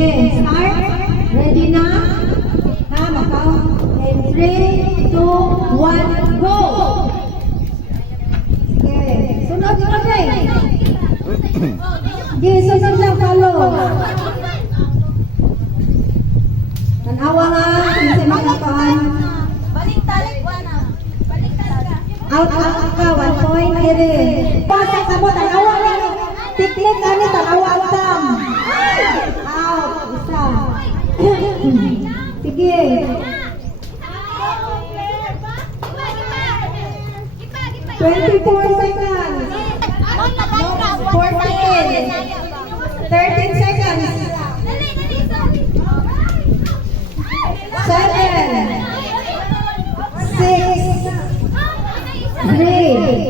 Sige, start. Ready na? Ha, makaw. And 3, 2, 1, go! Sige, sunod ka kay. Sige, sunod lang, follow. Tanawa nga, kasi makakaan. Out ka, 1 point, kiri. Pasok ka mo, tanawa nga. Tiklik ka ni, tanawa tam. Out, isa. Sige. 24 seconds. 14. 13 seconds. 7. 6. 3.